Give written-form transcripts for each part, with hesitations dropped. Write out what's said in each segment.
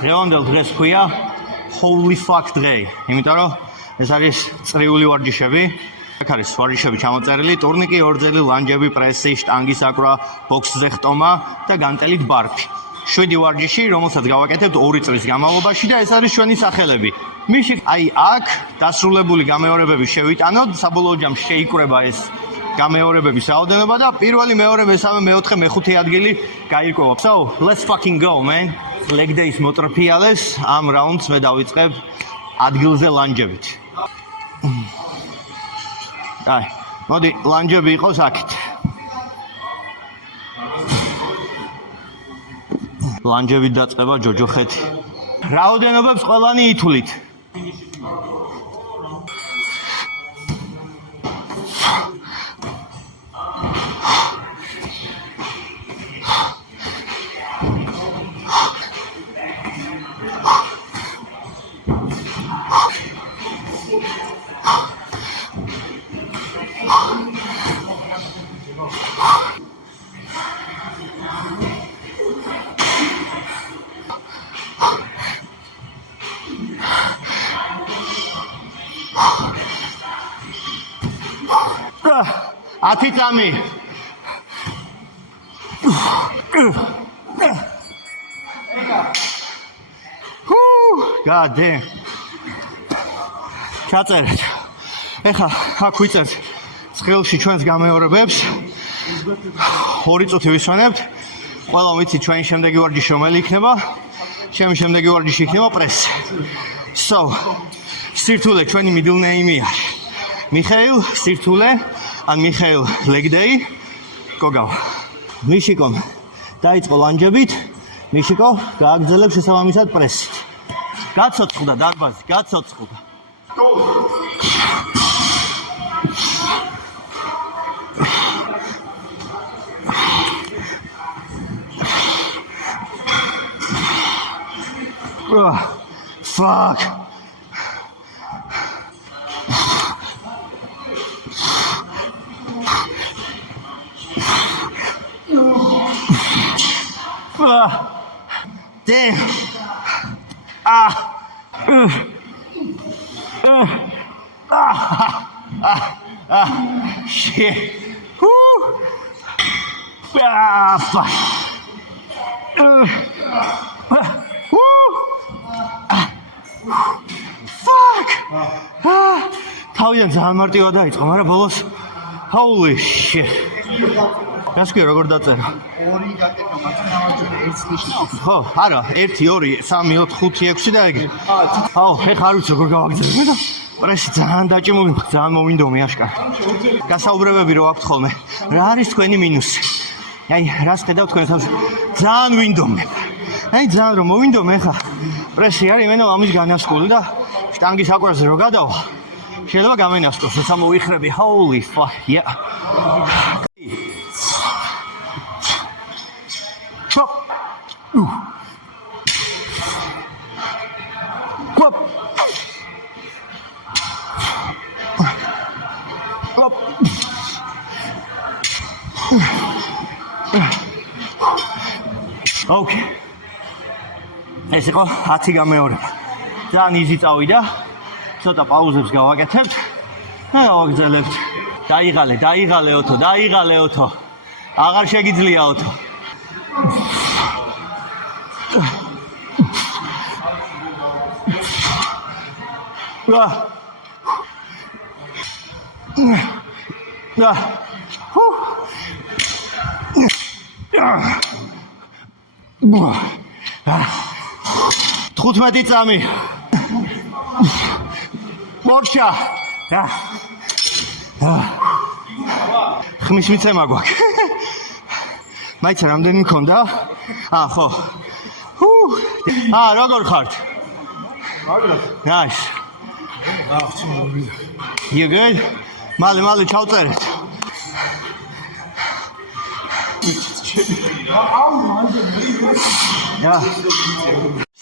დღევანდელ დღეს ქვია Holy fuck day. იმიტომ რომ ეს არის წრიული ვარჯიშები. აქ არის ვარჯიშები ჩამოწერილი, ტურნიკი, ორძელი, ლანჯები, პრესი, შტანგის აკვრა, ბოქსზე ხტომა და განტელით ბარფი. 7 ვარჯიში, რომელსაც გავაკეთებთ 2 წლის განმავლობაში და ეს არის ჩვენი სახელები. მიშიკ, აი აქ დასრულებული გამეორებები შევიტანოთ, საბოლოო ჯამში შეიკრება ეს გამეორებების რაოდენობა და პირველი, მეორე, მესამე, მეოთხე, მეხუთე ადგილი გაირკვევა. So, let's fucking go, man. Leg days მოტრფიალეს, ამ რაუნდს მე დავიწყებ ადგილზე ლანჯებით. აი, მოდი ლანჯები იყოს აქეთ. ლანჯებით დაწყება ჯოჯოხეთი. რაოდენობებს ყველანი ითვლით. ათიწამი God damn ჩაწერეთ ეხლა აქ ვიწერთ ცხელში ჩვენს გამეორებებს 2 წუთი ვისვენებთ ყველა ვიცით ჩვენი შემდეგი ვარჯიში რომელი იქნება ჩემი შემდეგი ვარჯიში იქნება პრესი So სირთულე ჩვენი middle name-ია მიხეილ სირთულე ან მიხეილ leg day გოგავ მიშიკომ დაიწყო ლანჯებით მიშიკო გააგრძელებ შესაბამისად პრესით გაცოცხლდა დარბაზი გაცოცხლდა fuck Damn. Shit. Woo. Fuck. Fuck. თავიდან ძალიან მარტივად დაიწყო, მაგრამ ბოლოს holy shit. გასკვია როგორ დაწერა? 2 გაკეთო, მაგრამ დავაჭრე 1 ნიშნავს. ხო, არა, 1 2 3 4 5 6 და ეგრე. აუ, ეხა არ ვიცი როგორ გავაგრძელებ და პრესი ძალიან დაჭიმული, ძალიან მოვინდომი აშკარა. გასაუბრებები რო აქვთ ხოლმე. რა არის თქვენი მინუსი? აი, რას ხედავ თქვენ თავს? ძალიან ვინდომებ. აი, ძალიან რომ მოვინდომე ეხა. პრესი არის მენო ამის განასკული და შტანგის აკვრაზე რო გადავა. შეიძლება გამენასკოს, როცა მოვიხრები. Holy fuck. Yeah. Okay. ეს იყო 10 გამეორება. ძალიან იზი წავიდა. ცოტა პაუზებს გავაკეთებთ. და გავაგრძელებთ. დაიღალე ოთო. აღარ შეგიძლია ოთო. თხუთმეტი წამი მორჩა ხმის მიცემა გვაქვს მაიცა რამდენი მქონდა ხო როგორ ხართ nice you good მალე ჩავწერეთ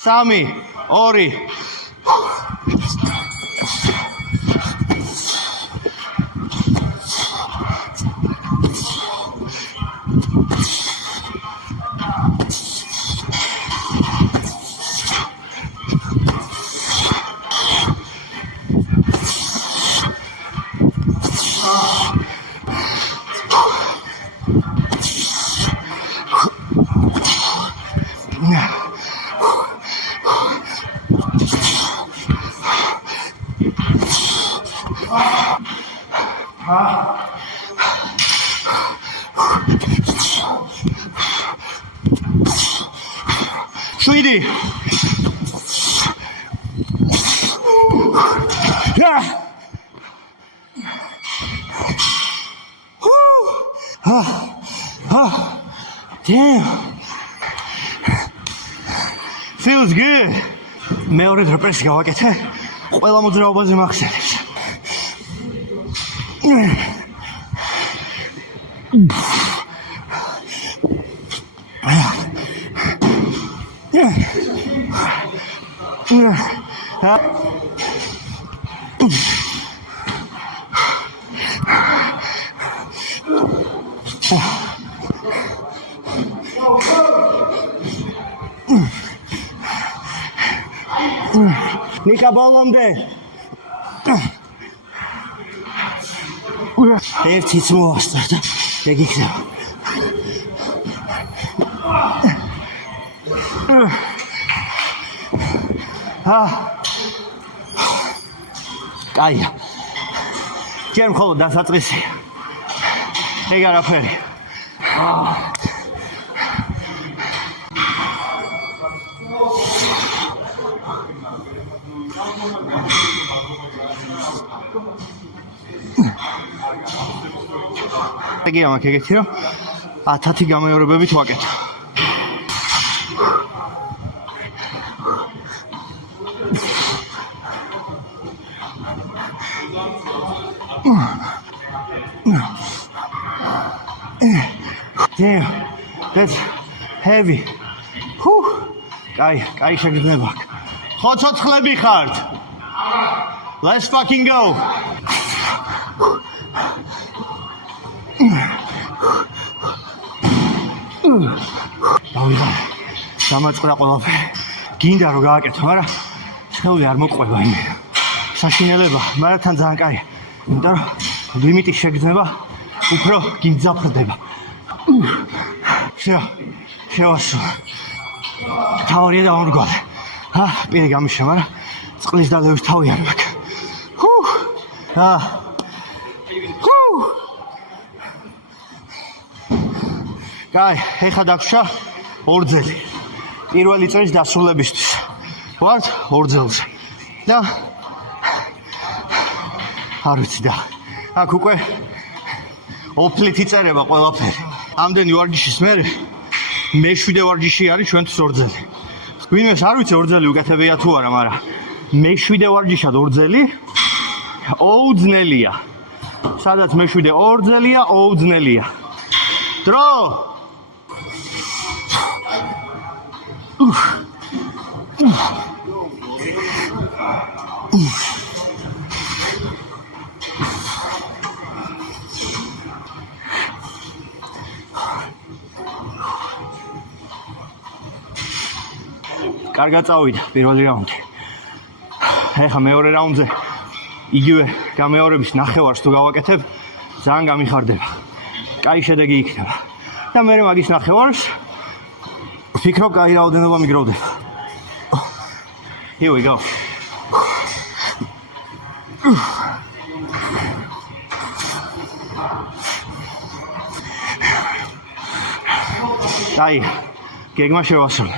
სამი, ორი Damn. Feels good. მეორე დროპერს გავაკეთე. ყველა მოძრაობაზე მახსენებს. Nika ბოლომდე. ერთიც მოასწარ და ეგიქნება. კაია. ჯერ მხოლოდ დასაწყისია. ეგ არაფერი. ეგია მაქვს ეგეთი რომ 10 გამეორებებით ვაკეთო. Damn, that's heavy. კაი შეგრძნება. ხო ცოცხლები ხართ? Let's fucking go. დამაწყდა ყველაფერი. გინდა რომ გააკეთო, მაგრამ შეული არ მოყვება იმე. საშინელება, მაგრამ თან ძალიან კაია. იმიტომ რომ ლიმიტის შეგრძნება უფრო გიმძაფრდება. შევასრულე. თავარია დავამრგვალე. პირი გამიშა, მაგრამ წყლის დალევის თავი არ მაქვს. კაი, ეხლა დაგვრჩა ორძელი. პირველი წრის დასრულებისთვის. ვართ ორძელზე. და არ ვიცი და აქ უკვე ოფლით იწერება ყველაფერი. ამდენი ვარჯიშის მერე მე-7 ვარჯიში არის ჩვენთვის ორძელი. ვინმეს არ ვიცი ორძელი უკეთებია თუ არა, მაგრამ მე-7 ვარჯიშად ორძელი ოუძნელია. სადაც მე-7 ორძელია, ოუძნელია. დრო! კარგად წავიდა პირველი რაუნდი. ეხლა მეორე რაუნდზე იგივე გამეორების ნახევარს თუ გავაკეთებ, ძალიან გამიხარდება. კაი შედეგი იქნება. და მე მაგის ნახევარს ვფიქრობ, კაი რაოდენობა მიგროვდება. Here we go. კაი, გეგმა შევასრულე.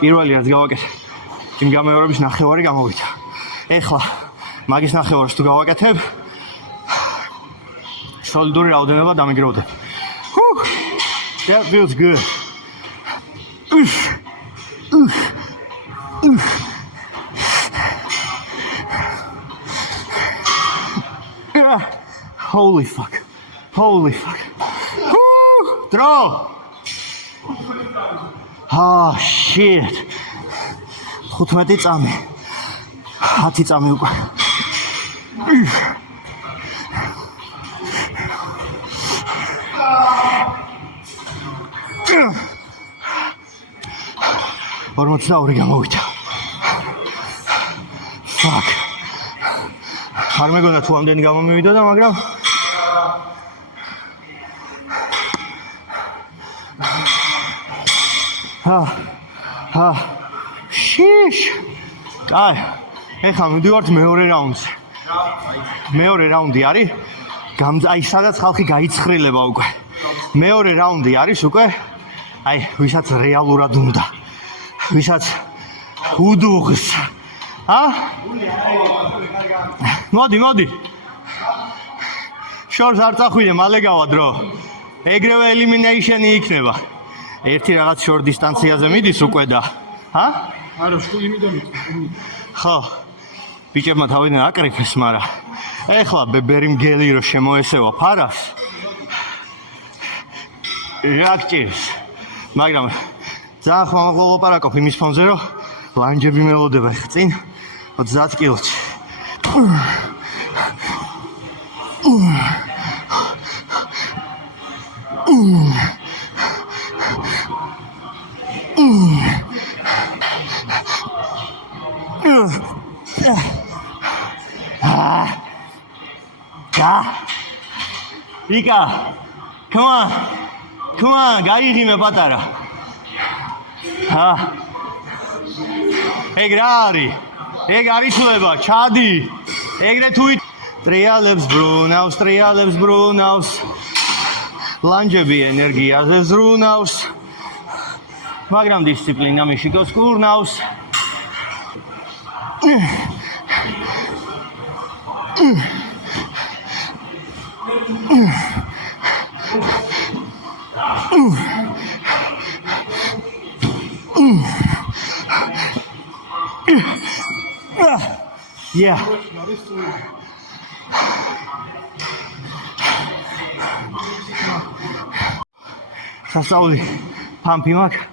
პირველი რაც გავაკეთე, იმ გამეორების ნახევარი გამოვიდა. ეხლა მაგის ნახევარს თუ გავაკეთებ, სოლიდური რაოდენობა დამიგროვდება. That feels good. Holy fuck. Throw. Shit. 15 წამი. 10 წამი უკვე. ორ გამოვიდა. Fuck. არ მეგონა თუ ამდენი გამომივიდა და მაგრამ Sheesh. კაი, ეხლა მივდივართ მეორე რაუნდზე. მეორე რაუნდი არის აი სადაც ხალხი გაიცხრილება უკვე. მეორე რაუნდი არის უკვე აი ვისაც რეალურად უნდა. ვისაც უდუღს მოდი შორს არ წახვიდე მალე გავა დრო ეგრევე ელიმინეიშენი იქნება ერთი რაღაც შორ დისტანციაზე მიდის უკვე და არა იმიდან ხო ბიჭებმა თავიდან აკრიფეს მაგრამ ეხლა ბებერი მგელი რო შემოესევა ფარას რა გჭირს მაგრამ ძალიან ხმამა ვლაპარაკობ იმის ფონზე რომ ლანჯები მელოდება წინ 30 კილოჩი Ika, come on, გაიღიმე პატარა. ეგ რა არის? ეგ არის შლება, ჩადი. ეგრე თუ ტრიალებს ბრუნავს. ლანჯები ენერგიაზე ზრუნავს. მაგრამ დისციპლინა მიშიკოს კურნავს. Yeah. სასწაული პამპი მაქვს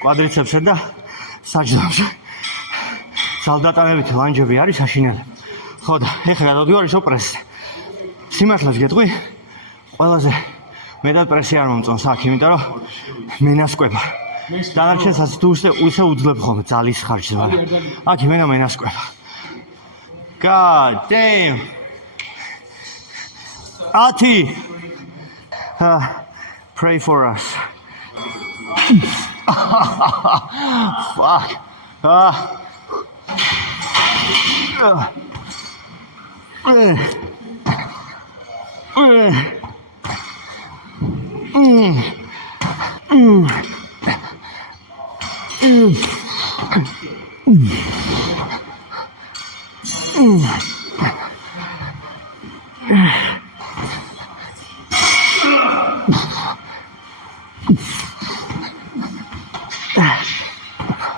კვადრიცეპსსა და საჯდომში. ზალდატანებით ლანჯები არის საშინელი. ხო და ეხლა გადავდივარ ისო პრესზე. სიმართლეს გეტყვი, ყველაზე მეტად პრესი არ მომწონს აქ, იმიტომ რომ მენასკვება. დანარჩენსაც თუ ისე უძლებ ხოლმე ძალის ხარჯს, მაგრამ აქ იმენა მენასკვება. God damn. Ati. Pray for us. Fuck.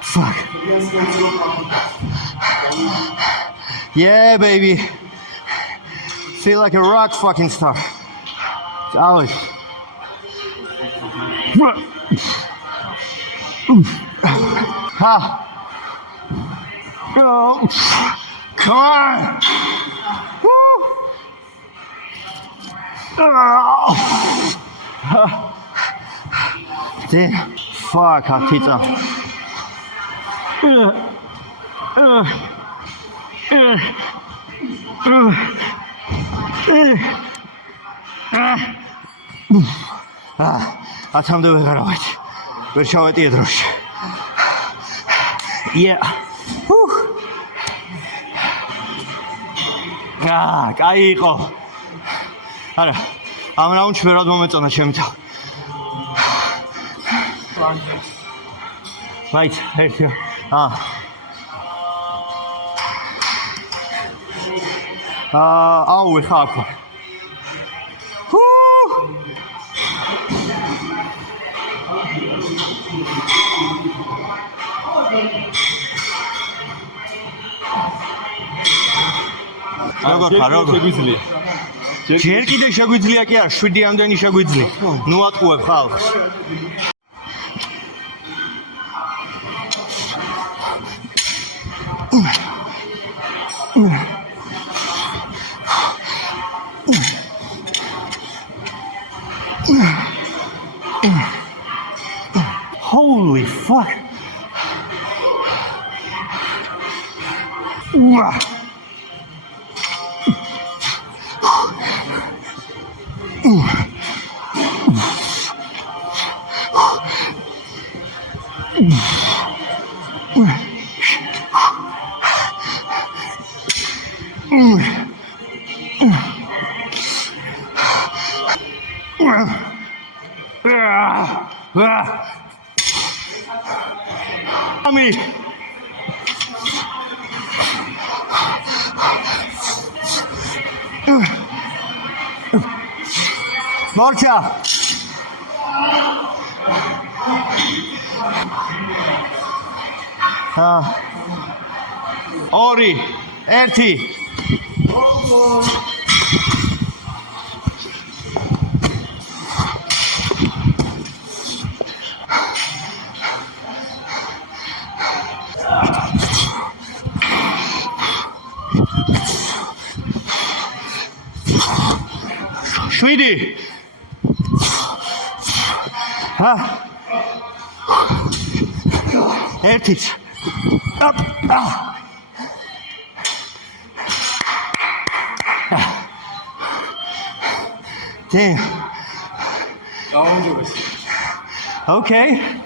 Fuck. Yeah, baby. Feel like a rock fucking star. Alex. Ha. Oh. Come on. Woo. Oh. Damn. Fuck, Akita. ათამდე ვეღარავით. ვერ ჩავეტიე დროში. Yeah. კაი იყო. არა, ამ რაუნდში ვერად მომეწონა ჩემი თავი. Right, here. აუ ეხა აქ. როგორ შეგვიძლია? ჯერ კიდე შეგვიძლია კი არა, 7-ამდენი შეგვიძლია. ნუ ატყუებ ხალხს. Holy fuck. Ami. მორჩა. ორი, ერთი. შვიდი. ერთიც. Damn. Okay.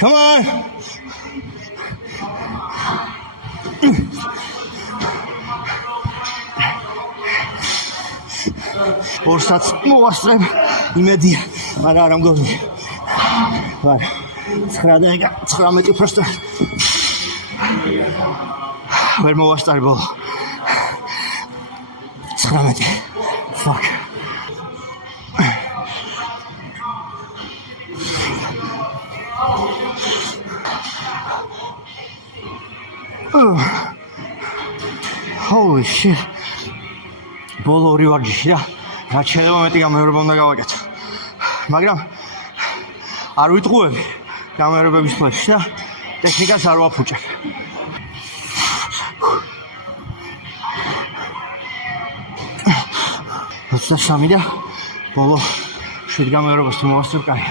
Come on. ორსაც მოვასწრებ იმედი არა არ ამგონი ვარ 9 просто ვერ მოვასწრებ ბოლო 19 fuck holy shit ბოლო ორი ვარჯიში რა რაც შეიძლება მეტი გამეორება უნდა გავაკეთო მაგრამ არ ვიტყუები გამეორებების ფლეშში და ტექნიკას არ ვაფუჭებ როცა სამი და ბოლო 7 გამეორებას თუ მოვასწრებ კაი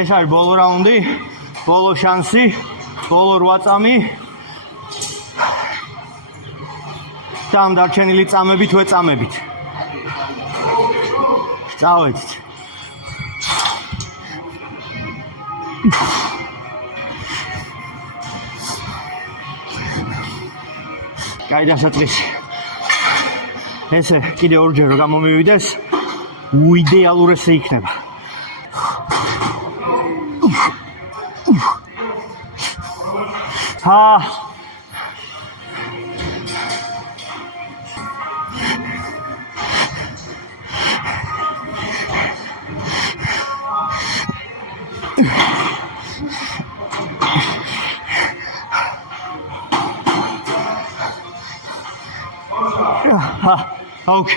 ეს არის ბოლო რაუნდი ბოლო შანსი ბოლო 8 წამი და ამ დარჩენილი წამებით ვეწამებით წავედით კაი დასაწყისი ესე კიდე ორჯერ რომ გამომივიდეს უიდეალურ ესე იქნება Okay.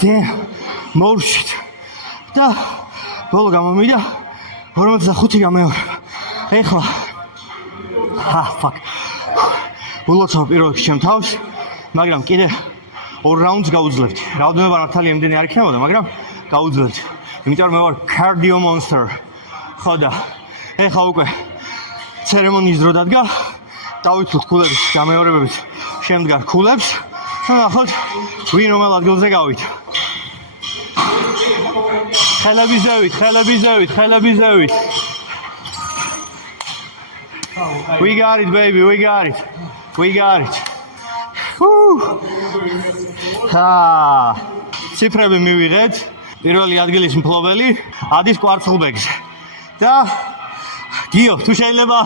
Damn. Motion. და ბოლო გამომიდა 45 გამეორება. ეხლა fuck. ულოცავ პირველ რიგში ჩემ თავს, მაგრამ კიდე 2 რაუნდს გავუძლებთ. რაოდენობა მართალი ემდენი არ იქნებოდა, მაგრამ გავუძლებთ. იმიტომ რომ მე ვარ cardio monster. ხო და ეხლა უკვე ცერემონიის დრო დადგა. დავითვლით ქულების გამეორებებით შემდგარ ქულებს. ნახოთ ვინ რომელ ადგილზე გავით. ხელები ზევით. We got it baby, we got it. ციფრები მივიღეთ. პირველი ადგილის მფლობელი ადის კვარცხლბეკზე. და გიო, თუ შეიძლება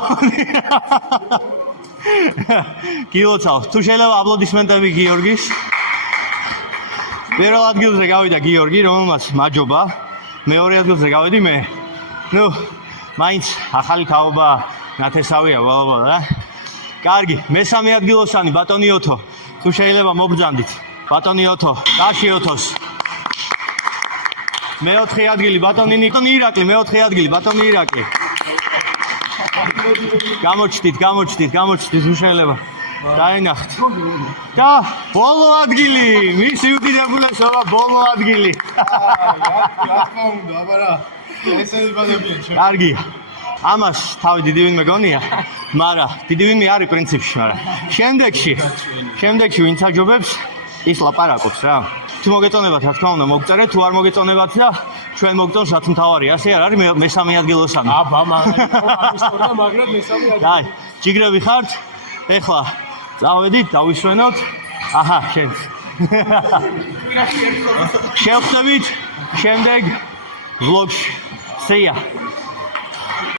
გილოცავ, თუ შეიძლება აპლოდისმენტები გიორგის. პირველ ადგილზე გავიდა გიორგი, რომელმაც მაჯობა. მეორე ადგილზე გავედი მე. ნუ, მაინც ახალი თაობა ნათესავია ბალაბა რა. კარგი, მესამე ადგილოსანი ბატონი ოთო. თუ შეიძლება მობრძანდით. ბატონი ოთო, კაში ოთოს. მეოთხე ადგილი ბატონი ირაკლი, მეოთხე ადგილი ბატონი ირაკლი. გამოჩდით, თუ შეიძლება. დაინახთ. და ბოლო ადგილი, მის იუდიდებულესობა ბოლო ადგილი. რა თქმა უნდა, აბარა. ესე ბადებიან ჩემ. კარგია. ამას თავი დიდი ვინმე გონია, მაგრამ დიდი ვინმე არის პრინციპში, მაგრამ შემდეგში ვინც აჯობებს, ის ლაპარაკობს რა. თუ მოგეწონებათ, რა თქმა უნდა, მოგწერეთ, თუ არ მოგეწონებათ და ჩვენ მოგწონს, რაც მთავარია, ასე არ არის მესამე ადგილოსანი. აბა, მაგრამ მესამე ადგილი. აი, ჯიგრები ხართ? ეხლა წავედით, დავისვენოთ. აჰა, შენს. შევხვდებით შემდეგ ვლოგში. See ya.